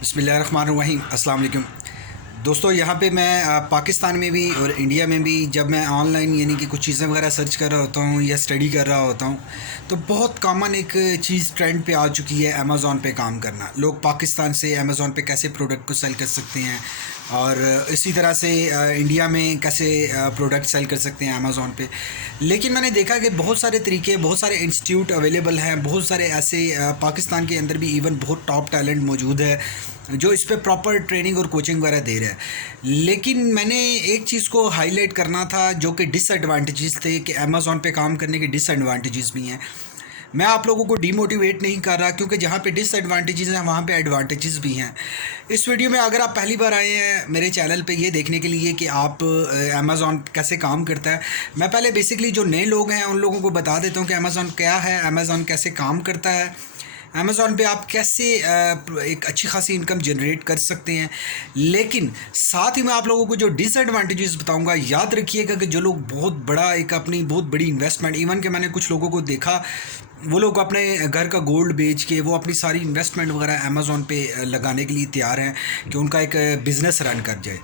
बिस्मिल्लाहिर्रहमानिर्रहीम। अस्सलाम वालेकुम दोस्तों। यहाँ पे मैं पाकिस्तान में भी और इंडिया में भी जब मैं ऑनलाइन यानी कि कुछ चीज़ें वगैरह सर्च कर रहा होता हूँ या स्टडी कर रहा होता हूँ तो बहुत कॉमन एक चीज़ ट्रेंड पे आ चुकी है अमेज़ॉन पे काम करना। लोग पाकिस्तान से अमेज़ॉन पे कैसे प्रोडक्ट को सेल कर सकते हैं और इसी तरह से इंडिया में कैसे प्रोडक्ट सेल कर सकते हैं अमेज़ॉन पे। लेकिन मैंने देखा कि बहुत सारे तरीके, बहुत सारे इंस्टीट्यूट अवेलेबल हैं, बहुत सारे ऐसे पाकिस्तान के अंदर भी इवन बहुत टॉप टैलेंट मौजूद है जो इस पे प्रॉपर ट्रेनिंग और कोचिंग वगैरह दे रहा है। लेकिन मैंने एक चीज़ को हाईलाइट करना था जो कि डिसएडवांटेजेस थे कि अमेज़ॉन पे काम करने के डिसएडवांटेजेस भी हैं। मैं आप लोगों को डीमोटिवेट नहीं कर रहा क्योंकि जहाँ पे डिसएडवांटेजेस हैं वहाँ पे एडवांटेजेस भी हैं। इस वीडियो में अगर आप पहली बार आए हैं मेरे चैनल पे ये देखने के लिए कि आप अमेज़ॉन कैसे काम करता है, मैं पहले बेसिकली जो नए लोग हैं उन लोगों को बता देता हूँ कि अमेज़ॉन क्या है, अमेज़ॉन कैसे काम करता है, अमेज़ॉन पे आप कैसे एक अच्छी खासी इनकम जनरेट कर सकते हैं। लेकिन साथ ही मैं आप लोगों को जो डिसएडवांटेजेस बताऊंगा, याद रखिएगा कि जो लोग बहुत बड़ा एक अपनी बहुत बड़ी इन्वेस्टमेंट, इवन कि मैंने कुछ लोगों को देखा वो लोग अपने घर का गोल्ड बेच के वो अपनी सारी इन्वेस्टमेंट वगैरह अमेज़ॉन पे लगाने के लिए तैयार हैं कि उनका एक बिज़नेस रन कर जाए।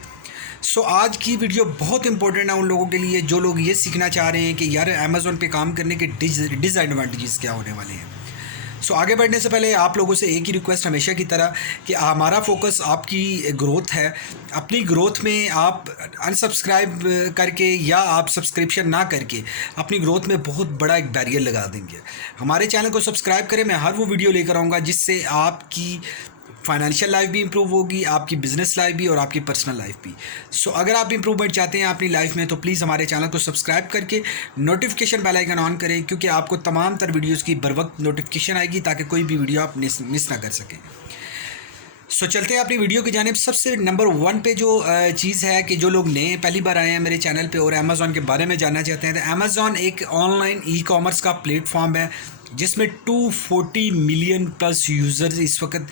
सो आज की वीडियो बहुत इंपॉर्टेंट है उन लोगों के लिए जो लोग ये सीखना चाह रहे हैं कि यार अमेज़ॉन पे काम करने के डिसएडवांटेजेस क्या होने वाले हैं। सो आगे बढ़ने से पहले आप लोगों से एक ही रिक्वेस्ट हमेशा की तरह कि हमारा फोकस आपकी ग्रोथ है। अपनी ग्रोथ में आप अनसब्सक्राइब करके या आप सब्सक्रिप्शन ना करके अपनी ग्रोथ में बहुत बड़ा एक बैरियर लगा देंगे। हमारे चैनल को सब्सक्राइब करें, मैं हर वो वीडियो लेकर आऊँगा जिससे आपकी फाइनेंशियल लाइफ भी इंप्रूव होगी, आपकी बिजनेस लाइफ भी और आपकी पर्सनल लाइफ भी। सो अगर आप इंप्रूवमेंट चाहते हैं अपनी लाइफ में तो प्लीज़ हमारे चैनल को सब्सक्राइब करके नोटिफिकेशन बेल आइकन ऑन करें क्योंकि आपको तमाम तर वीडियोस की बर वक्त नोटिफिकेशन आएगी ताकि कोई भी वीडियो आप मिस ना कर सकें। सो चलते हैं अपनी वीडियो की जानिब। सबसे नंबर 1 पे जो चीज़ है कि जो लोग नए पहली बार आए हैं मेरे चैनल पे और अमेज़ॉन के बारे में जानना चाहते हैं तो अमेज़ॉन एक ऑनलाइन ई कॉमर्स का प्लेटफॉर्म है जिसमें 240 मिलियन प्लस यूज़र्स इस वक्त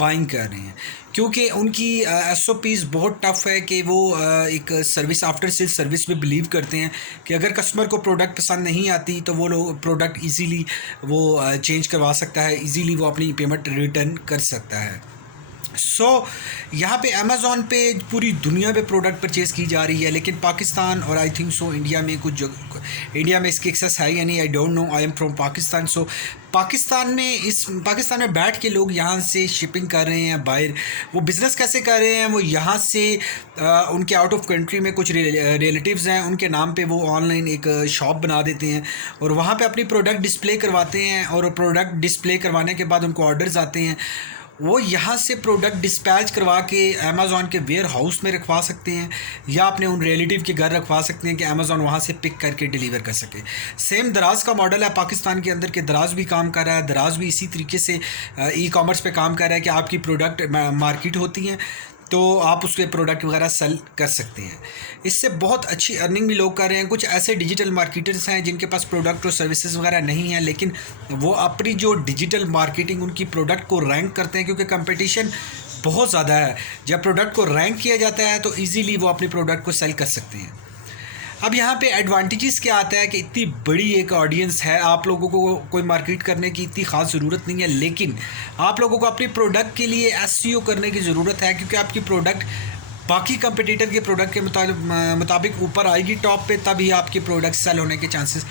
बाइंग कर रहे हैं। क्योंकि उनकी SOPs बहुत टफ़ है कि वो एक सर्विस आफ्टर सेल सर्विस में बिलीव करते हैं कि अगर कस्टमर को प्रोडक्ट पसंद नहीं आती तो वो लोग प्रोडक्ट इजीली वो चेंज करवा सकता है, इजीली वो अपनी पेमेंट रिटर्न कर सकता है। यहाँ पे अमेज़ॉन पे पूरी दुनिया में प्रोडक्ट परचेज़ की जा रही है, लेकिन पाकिस्तान और आई थिंक सो इंडिया में इंडिया में इसकी एक्सेस है या नहीं, I don't know, I am from Pakistan. So Pakistan में बैठ के लोग यहाँ से शिपिंग कर रहे हैं बाहर। वो बिज़नेस कैसे कर रहे हैं, वो यहाँ से उनके आउट ऑफ कंट्री में कुछ रिलेटिव्स हैं उनके नाम पे वो ऑनलाइन एक शॉप बना देते हैं और वहाँ पे अपनी प्रोडक्ट डिस्प्ले करवाते हैं और प्रोडक्ट डिस्प्ले करवाने के बाद उनको ऑर्डर्स आते हैं। वो यहाँ से प्रोडक्ट डिस्पैच करवा के अमेज़ॉन के वेयर हाउस में रखवा सकते हैं या अपने उन रिलेटिव के घर रखवा सकते हैं कि अमेज़ॉन वहाँ से पिक करके डिलीवर कर सके। सेम दराज का मॉडल है पाकिस्तान के अंदर के दराज भी काम कर रहा है। दराज भी इसी तरीके से ई कॉमर्स पे काम कर रहा है कि आपकी प्रोडक्ट मार्केट होती हैं तो आप उसके प्रोडक्ट वगैरह सेल कर सकते हैं। इससे बहुत अच्छी अर्निंग भी लोग कर रहे हैं। कुछ ऐसे डिजिटल मार्केटर्स हैं जिनके पास प्रोडक्ट और सर्विसेज वगैरह नहीं है, लेकिन वो अपनी जो डिजिटल मार्केटिंग उनकी प्रोडक्ट को रैंक करते हैं क्योंकि कंपटीशन बहुत ज़्यादा है। जब प्रोडक्ट को रैंक किया जाता है तो ईज़िली वो अपने प्रोडक्ट को सेल कर सकते हैं। अब यहाँ पे एडवांटेजेस क्या आता है कि इतनी बड़ी एक ऑडियंस है, आप लोगों को कोई मार्केट करने की इतनी ख़ास ज़रूरत नहीं है, लेकिन आप लोगों को अपनी प्रोडक्ट के लिए SEO करने की ज़रूरत है क्योंकि आपकी प्रोडक्ट बाकी कंपटीटर के प्रोडक्ट के मुताबिक ऊपर आएगी टॉप पे, तभी आपकी प्रोडक्ट सेल होने के चांसेस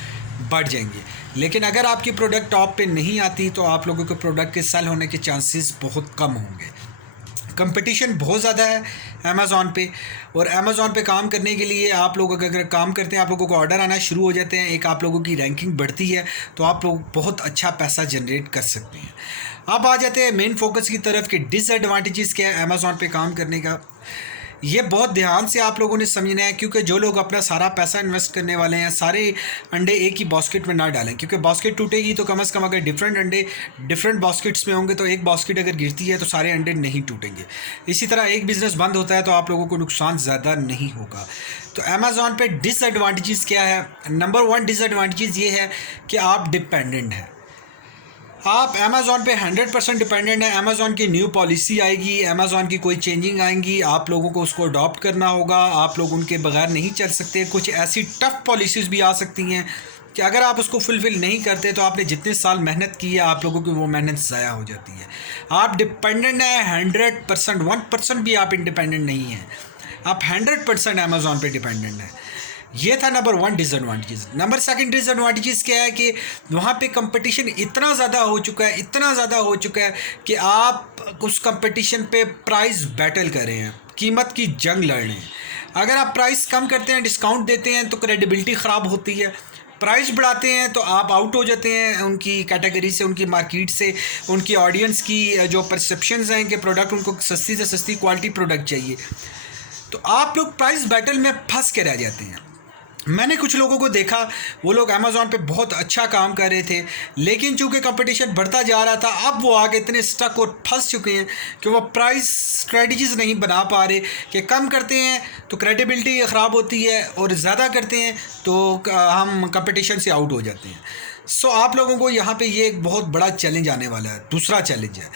बढ़ जाएंगे। लेकिन अगर आपकी प्रोडक्ट टॉप पे नहीं आती तो आप लोगों के प्रोडक्ट के सेल होने के चांसेस बहुत कम होंगे। कंपटीशन बहुत ज़्यादा है अमेज़ॉन पे और अमेज़ॉन पे काम करने के लिए आप लोग अगर काम करते हैं, आप लोगों को ऑर्डर आना शुरू हो जाते हैं, एक आप लोगों की रैंकिंग बढ़ती है तो आप लोग बहुत अच्छा पैसा जनरेट कर सकते हैं। अब आ जाते हैं मेन फोकस की तरफ कि डिसएडवांटेजेस क्या है अमेज़ॉन पे काम करने का। ये बहुत ध्यान से आप लोगों ने समझना है क्योंकि जो लोग अपना सारा पैसा इन्वेस्ट करने वाले हैं सारे अंडे एक ही बास्केट में ना डालें, क्योंकि बास्केट टूटेगी तो कम से कम अगर डिफरेंट अंडे डिफरेंट बास्केट्स में होंगे तो एक बास्केट अगर गिरती है तो सारे अंडे नहीं टूटेंगे। इसी तरह एक बिज़नेस बंद होता है तो आप लोगों को नुकसान ज़्यादा नहीं होगा। तो अमेज़ॉन पे डिसएडवांटेजेस क्या है? नंबर 1 डिसएडवांटेजेस ये है कि आप डिपेंडेंट हैं। आप अमेज़ॉन पे 100% डिपेंडेंट है। अमेज़ॉन की न्यू पॉलिसी आएगी, अमेज़ॉन की कोई चेंजिंग आएंगी, आप लोगों को उसको अडॉप्ट करना होगा, आप लोग उनके बगैर नहीं चल सकते। कुछ ऐसी टफ़ पॉलिसीज़ भी आ सकती हैं कि अगर आप उसको फुलफ़िल नहीं करते तो आपने जितने साल मेहनत की है आप लोगों की वो मेहनत ज़ाया हो जाती है। आप डिपेंडेंट हैं 100%, 1% भी आप इंडिपेंडेंट नहीं हैं, आप 100% अमेज़ॉन पे डिपेंडेंट हैं। ये था नंबर 1 डिसएडवांटेजेस। नंबर 2 डिसएडवांटेजेस क्या है कि वहाँ पे कंपटीशन इतना ज़्यादा हो चुका है, इतना ज़्यादा हो चुका है कि आप उस कंपटीशन पे प्राइस बैटल कर रहे हैं, कीमत की जंग लड़ रहे हैं। अगर आप प्राइस कम करते हैं, डिस्काउंट देते हैं तो क्रेडिबिलिटी ख़राब होती है, प्राइस बढ़ाते हैं तो आप आउट हो जाते हैं उनकी कैटेगरी से, उनकी मार्केट से, उनकी ऑडियंस की जो परसेप्शंस हैं कि प्रोडक्ट उनको सस्ती से सस्ती क्वालिटी प्रोडक्ट चाहिए, तो आप लोग प्राइस बैटल में फंस के रह जाते हैं। मैंने कुछ लोगों को देखा, वो लोग अमेज़ॉन पे बहुत अच्छा काम कर रहे थे, लेकिन चूंकि कंपटीशन बढ़ता जा रहा था अब वो आगे इतने स्टक और फंस चुके हैं कि वो प्राइस स्ट्रेटजीज़ नहीं बना पा रहे कि कम करते हैं तो क्रेडिबिलिटी ख़राब होती है और ज़्यादा करते हैं तो हम कंपटीशन से आउट हो जाते हैं। सो आप लोगों को यहाँ पे ये एक बहुत बड़ा चैलेंज आने वाला है। दूसरा चैलेंज है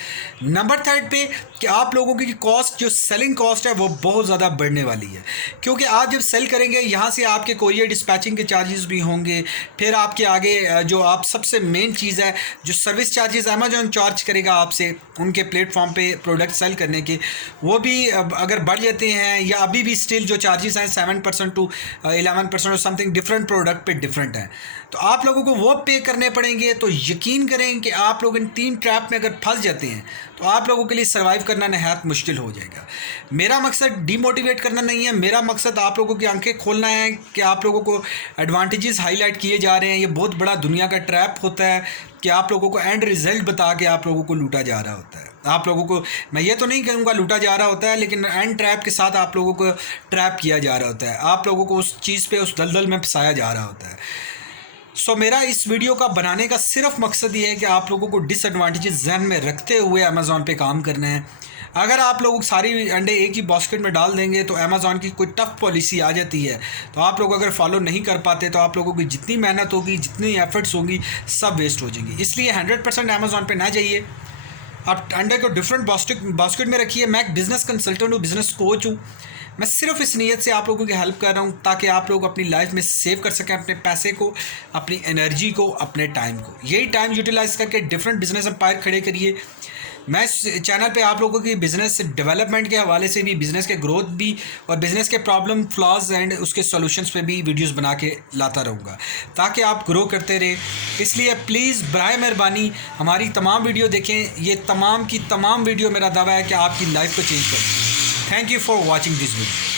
नंबर 3 पे कि आप लोगों की कॉस्ट, जो सेलिंग कॉस्ट है वो बहुत ज़्यादा बढ़ने वाली है, क्योंकि आप जब सेल करेंगे यहाँ से आपके कोरियर डिस्पैचिंग के चार्जेस भी होंगे, फिर आपके आगे जो आप सबसे मेन चीज़ है जो सर्विस चार्जेस अमेज़ॉन चार्ज करेगा आपसे उनके प्लेटफॉर्म पे प्रोडक्ट सेल करने के, वो भी अगर बढ़ जाते हैं या अभी भी स्टिल जो चार्जेस हैं 7% to 11% और समथिंग डिफरेंट प्रोडक्ट पे डिफरेंट हैं, तो आप लोगों को वो पे करने पड़ेंगे। तो यकीन करें कि आप लोग इन 3 ट्रैप में अगर फंस जाते हैं तो आप लोगों के लिए सर्वाइव करना नहायत मुश्किल हो जाएगा। मेरा मकसद डीमोटिवेट करना नहीं है, मेरा मकसद आप लोगों की आंखें खोलना है कि आप लोगों को एडवांटेजेस हाईलाइट किए जा रहे हैं। ये बहुत बड़ा दुनिया का ट्रैप होता है कि आप लोगों को एंड रिज़ल्ट बता के आप लोगों को लूटा जा रहा होता है। आप लोगों को, मैं ये तो नहीं कहूँगा लूटा जा रहा होता है, लेकिन एंड ट्रैप के साथ आप लोगों को ट्रैप किया जा रहा होता है, आप लोगों को उस चीज़ पे, उस दलदल में फंसाया जा रहा होता है। सो मेरा इस वीडियो का बनाने का सिर्फ मकसद ये है कि आप लोगों को डिसएडवांटेजेस ज़हन में रखते हुए अमेज़ॉन पे काम करना है। अगर आप लोग सारी अंडे एक ही बास्केट में डाल देंगे तो अमेज़ॉन की कोई टफ़ पॉलिसी आ जाती है, तो आप लोग अगर फॉलो नहीं कर पाते तो आप लोगों की जितनी मेहनत होगी, जितनी एफर्ट्स होंगी, सब वेस्ट हो जाएंगी। इसलिए 100% अमेज़ॉन पे ना जाइए, आप अंडे को डिफरेंट बास्केट में रखिए। मैं एक बिज़नेस कंसल्टेंट हूँ, बिज़नेस कोच हूँ, मैं सिर्फ इस नीयत से आप लोगों की हेल्प कर रहा हूँ ताकि आप लोग अपनी लाइफ में सेव कर सकें अपने पैसे को, अपनी एनर्जी को, अपने टाइम को। यही टाइम यूटिलाइज करके डिफरेंट बिजनेस एम्पायर खड़े करिए। मैं इस चैनल पे आप लोगों की बिज़नेस डेवलपमेंट के हवाले से भी, बिज़नेस के ग्रोथ भी और बिज़नेस के प्रॉब्लम, फ्लॉज एंड उसके सॉल्यूशंस पे भी वीडियोस बना के लाता रहूँगा ताकि आप ग्रो करते रहें। इसलिए प्लीज़ बराए मेहरबानी हमारी तमाम वीडियो देखें। ये तमाम की तमाम वीडियो, मेरा दावा है कि आपकी लाइफ को चेंज करें। Thank you for watching this video.